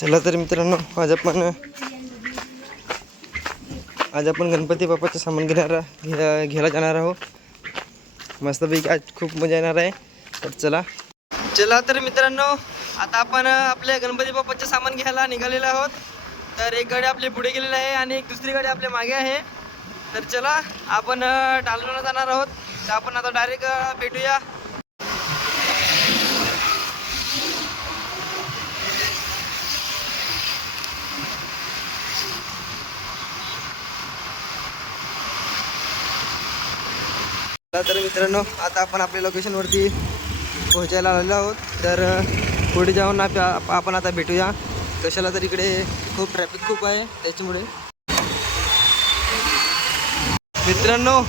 चला तर मित्रांनो आज आपण आज आपण गणपती बाप्पाचं सामान घेणार घ्या- घ्यायला जाणार आहोत. मस्तपैकी आज खूप मजा येणार आहे. तर चला. चला तर मित्रांनो आता आपण आपल्या गणपती बाप्पाचं सामान घ्यायला निघालेलो आहोत. तर एक गाडी आपली पुढे गेलेली आहे आणि एक दुसरी गाडी आपल्या मागे आहे. तर चला आपण डालवला जाणार आहोत. तर आपण आता डायरेक्ट भेटूया. तर मित्रांनो आता आपण आपल्या लोकेशनवरती पोहोचायला आलेलो आहोत. तर पुढे जाऊन आप आपण आता भेटूया. कशाला तर इकडे खूप ट्रॅफिक खूप आहे त्याच्यामुळे. मित्रांनो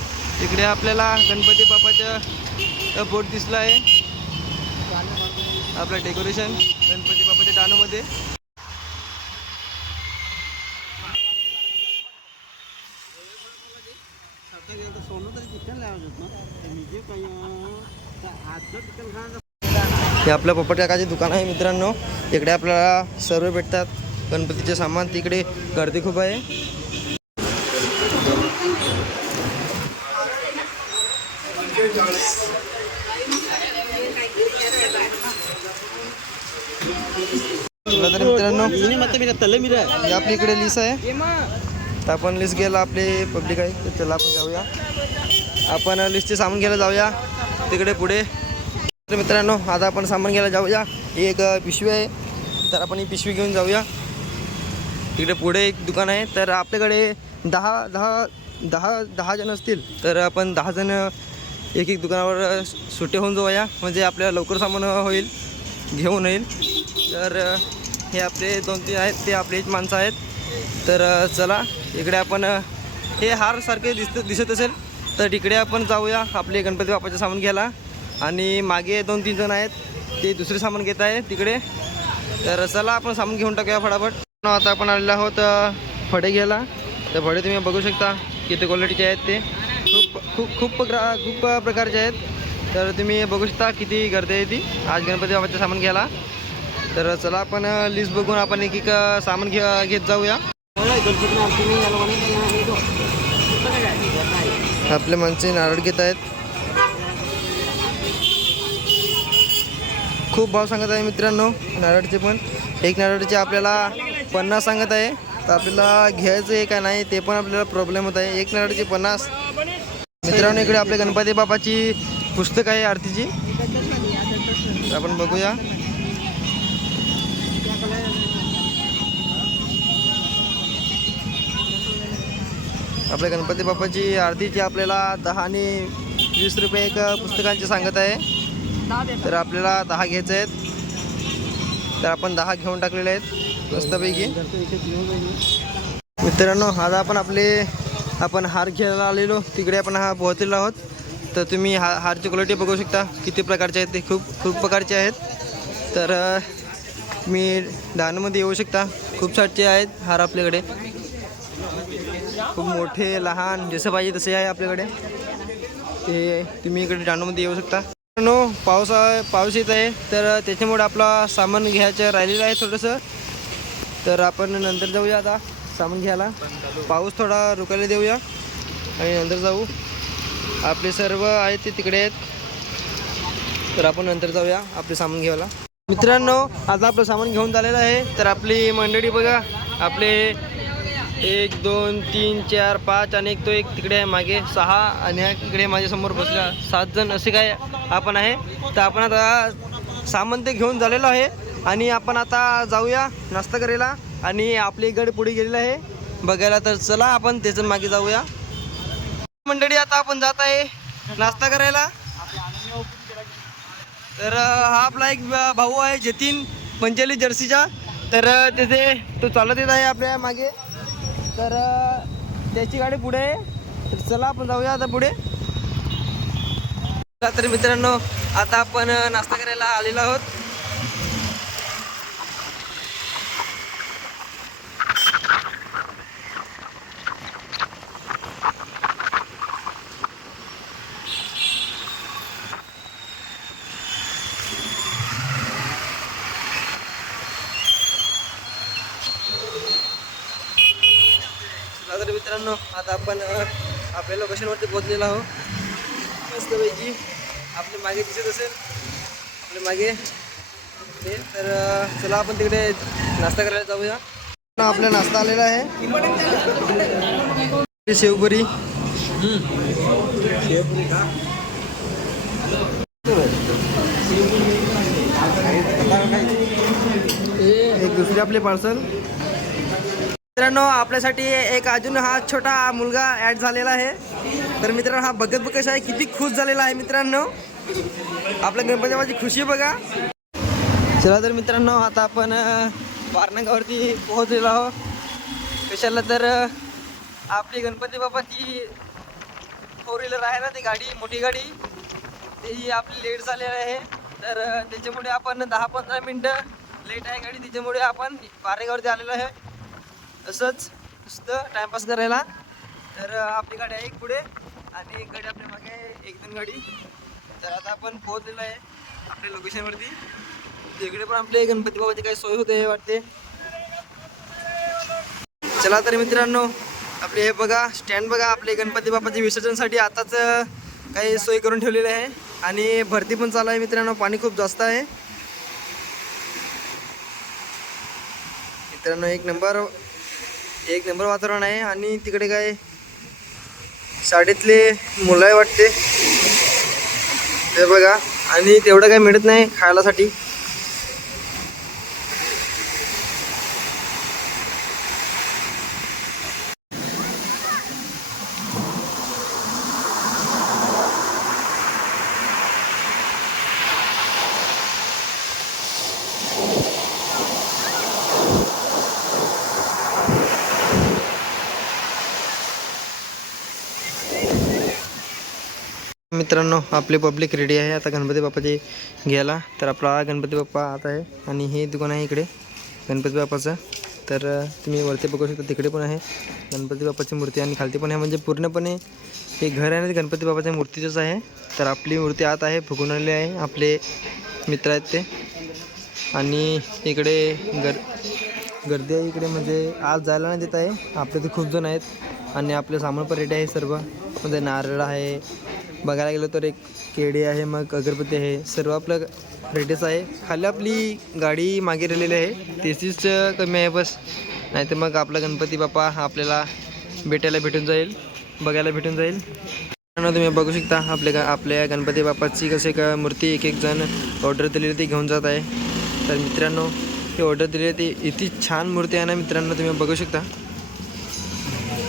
इकडे आपल्याला गणपती बाप्पाचं बोट दिसलं आहे. आपलं डेकोरेशन गणपती बाप्पाच्या डानोमध्ये हे आपलं पोपट काकाचे दुकान आहे मित्रांनो. इकडे आपल्याला सर्व भेटतात. गणपतीचे सामान तिकडे गर्दी खूप आहे. मित्रांनो आपली इकडे लिस्ट आहे. तर आपण लिस्ट घ्यायला आपले पब्लिक आहे तर त्याला आपण जाऊया. आपण लिस्टचे सामान घ्यायला जाऊया. तिकडे पुढे. तर मित्रांनो आता आपण सामान घ्यायला जाऊया. ही एक पिशवी आहे. तर आपण ही पिशवी घेऊन जाऊया. तिकडे पुढे एक दुकान आहे. तर आपल्याकडे दहा दहा दहा दहा जण असतील तर आपण दहा जण एक एक दुकानावर सुटे होऊन जाऊया. म्हणजे आपल्याला लवकर सामान होईल घेऊन येईल. तर हे आपले दोन तीन आहेत ते आपलेच माणसं आहेत. तर चला. इकडे आपण हे हारसारखे दिसत दिसत असेल तर तिकडे आपण जाऊया आपले गणपती बाप्पाचे सामान घ्यायला. आणि मागे दोन तीन जण आहेत ते दुसरे सामान घेत आहे तिकडे. तर चला आपण सामान घेऊन टाकूया फटाफट. आता आपण आलेलो आहोत फडे घ्यायला. तर फडे तुम्ही बघू शकता किती क्वालिटीचे आहेत ते. खूप खूप खूप प्रकार खूप प्रकारचे आहेत. तर तुम्ही बघू शकता किती गर्दी आहे ती. आज गणपती बाबाचं सामान घ्यायला. तर चला आपण लिस्ट बघून आपण एक एक सामान घे घेत जाऊया. आपले माणसे नारळ घेत आहेत. खूप भाव सांगत आहे मित्रांनो नारळचे पण. एक नारळचे आपल्याला पन्नास सांगत आहे. तर आपल्याला घ्यायचं आहे का नाही ते पण आपल्याला प्रॉब्लेम होत आहे. एक नारळचे पन्नास. मित्रांनो इकडे आपल्या गणपती बाबाची पुस्तक आहे आरतीची. आपण बघूया. आपल्या गणपती बाप्पाची आरतीची आपल्याला दहा आणि वीस रुपये एक पुस्तकांची सांगत आहे. तर आपल्याला दहा घ्यायचे आहेत. तर आपण दहा घेऊन टाकलेले आहेत मस्तपैकी. मित्रांनो आज आपण आपले आपण हार घ्यायला आलेलो. तिकडे आपण हा पोहोचलेलो आहोत. तर तुम्ही हा हारची क्वालिटी बघू शकता. किती प्रकारचे आहेत ते. खूप खूप प्रकारचे आहेत. तर मी डहाणूमध्ये येऊ शकता. खूप सारखे आहेत हार आपल्याकडे. खूप मोठे लहान जसं पाहिजे तसे आहे आपल्याकडे. ते तुम्ही इकडे डांडूमध्ये येऊ शकता. नो पाऊस पाऊस येत आहे. तर त्याच्यामुळे आपला सामान घ्यायचं राहिलेलं आहे थोडंसं. तर आपण नंतर जाऊया आता सामान घ्यायला. पाऊस थोडा रुकायला देऊया आणि नंतर जाऊ. आपले सर्व आहेत ते तिकडे आहेत. तर आपण नंतर जाऊया आपले सामान घ्यायला. मित्रांनो आता आपलं सामान घेऊन झालेलं आहे. तर आपली मंडळी बघा आपले एक दोन तीन चार पाच आणि एक तो एक तिकडे आहे मागे. सहा आणि ह्या इकडे माझ्यासमोर बसला. सात जण असे काय आपण आहे. तर आपण आता सामान ते घेऊन झालेलो आहे. आणि आपण आता जाऊया नाश्ता करायला. आणि आपली गड पुढे गेलेलं आहे. बघायला तर चला आपण त्याच्यामागे जाऊया. मंडळी आता आपण जात आहे नाश्ता करायला. तर हा आपला एक भाऊ आहे जतीन पंचाली जर्सीचा. तर तिथे तो चालत येत आहे आपल्या मागे. तर त्याची गाडी पुढे तर चला आपण जाऊया आता पुढे. तर मित्रांनो आता आपण नाश्ता करायला आलेलो आहोत. मित्रांनो आता आपण आपल्या लोकेशनवरती पोहोचलेलो आहोत. मस्तपैकी आपल्या मागे दिसत असेल. आपल्या मागे ते तर चला आपण तिकडे नाश्ता करायला जाऊया. आपला नाश्ता आलेला आहे. शेवपुरी. एक दुसरी आपले पार्सल मित्रांनो आपल्यासाठी एक अजून हा छोटा मुलगा ऍड झालेला आहे. तर मित्रांनो हा बघत बघ कसा आहे? किती खुश झालेला आहे मित्रांनो. आपल्या गणपतीबाची खुशी बघा. चला तर मित्रांनो आता आपण अं, वारणागावरती पोहोचलेलो आहोत. कशाला तर आपली गणपती बाबा ती फोर व्हीलर आहे ना ती गाडी मोठी गाडी. ती आपली लेट झालेली आहे. तर त्याच्यामुळे आपण दहा पंधरा मिनटं लेट आहे गाडी. त्याच्यामुळे आपण वारेगावरती आलेलो आहे. असंच नुसतं टाइमपास करायला. तर आपली गाडी आहे एक पुढे आणि एक गाडी आपल्या मागे एक दोन गाडी. तर आता आपण पोहोचलेलो आहे आपल्या लोकेशनवरती तिकडे पण आपले गणपती बाबाची काही सोय होते वाटते. चला तर मित्रांनो आपले हे बघा स्टँड बघा आपले गणपती बाबाच्या विसर्जनसाठी आताच काही सोय करून ठेवलेली आहे. आणि भरती पण चालू आहे मित्रांनो पाणी खूप जास्त आहे. मित्रांनो एक नंबर एक नंबर वातावरण आहे आणि तिकडे काय शाळेतले मुलं आहे वाटते. ते बघा आणि तेवढं काही मिळत नाही खायलासाठी. मित्रांनो आपली पब्लिक रेडी आहे. आता गणपती बाप्पाचे घ्यायला. तर आपला गणपती बाप्पा आत आहे आणि हे दुकान आहे इकडे गणपती बाप्पाचं. तर तुम्ही वरती बघू शकता तिकडे पण आहे गणपती बाप्पाची मूर्ती आणि खालती पण आहे. म्हणजे पूर्णपणे हे घर आहे ना गणपती बाप्पाच्या मूर्तीचंच आहे. तर आपली मूर्ती आत आहे फुगून आलेली आहे. आपले मित्र आहेत ते. आणि इकडे गर गर्दी आहे इकडे. म्हणजे आज जायला नाही देत आहे. आपले तर खूप जण आहेत. आणि आपलं सामान पण रेडी आहे सर्व. म्हणजे नारळ आहे बघायला गेलं तर एक केळी आहे मग अगरबत्ती आहे. सर्व आपलं रेटेस आहे. खाली आपली गाडी मागे राहिलेली आहे. तेचीच कमी आहे बस. नाही तर मग आपला गणपती बाप्पा हा आपल्याला भेटायला भेटून जाईल. बघायला भेटून जाईल. मित्रांनो, तुम्ही बघू शकता आपल्या ग आपल्या गणपती बाप्पाची कसे का मूर्ती एक एक जण ऑर्डर दिलेली ती घेऊन जात आहे. तर मित्रांनो ही ऑर्डर दिलेली ती इतकी छान मूर्ती आहे ना मित्रांनो तुम्ही बघू शकता.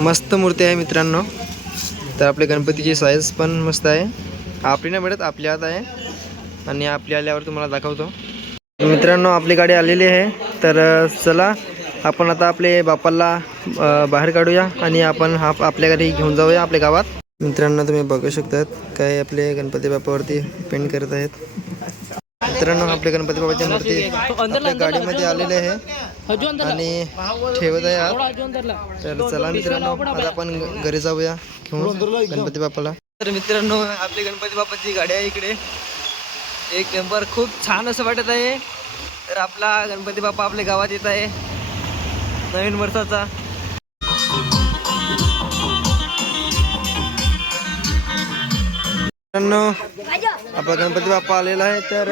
मस्त मूर्ती आहे मित्रांनो. तर आपले गणपतीची साईज पण मस्त आहे. आपली नाही मिळत आपल्या हात आहे. आणि आपली आल्यावर तुम्हाला दाखवतो. मित्रांनो आपली गाडी आलेली आहे. तर चला आपण आता आपले बापाला बाहेर काढूया आणि आपण हा आपल्या गाडी घेऊन जाऊया आपल्या गावात. मित्रांनो तुम्ही बघू शकतात काय आपले गणपती बाप्पावरती पेंट करत आहेत. मित्रांनो आपल्या गणपती बाप्पाची मूर्ती आपल्या गाडीमध्ये आलेली आहे. आणि ठेवत आहे आत. तर चला मित्रांनो आता आपण घरी जाऊया. घेऊन गणपती बाप्पाला. तर मित्रांनो आपली गणपती बाप्पाची गाडी आहे इकडे. एक नंबर खूप छान असं वाटत आहे. तर आपला गणपती बाप्पा आपल्या गावात येत आहे. नवीन वर्षाचा. मित्रांनो आपला गणपती बाप्पा आलेला आहे तर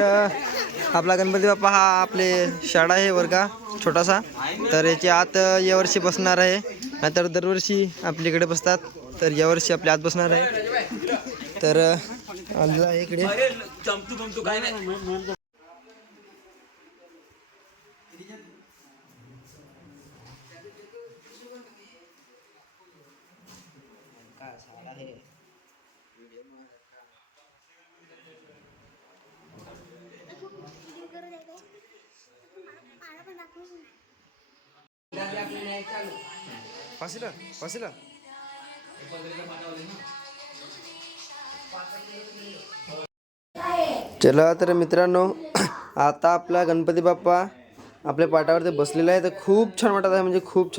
आपला गणपती बाप्पा हा आपले शाळा आहे वर्गा छोटासा. तर याच्या आत यावर्षी बसणार आहे. नाहीतर दरवर्षी आपल्याकडे बसतात तर यावर्षी आपल्या आत बसणार आहे. तर आलेला आहे इकडे. पासिला पासिला चला तर मित्रांनो आता आपला गणपती बाप्पा आपल्या पाटावरती बसलेला आहे. तर खूप छान वाटत आहे म्हणजे खूप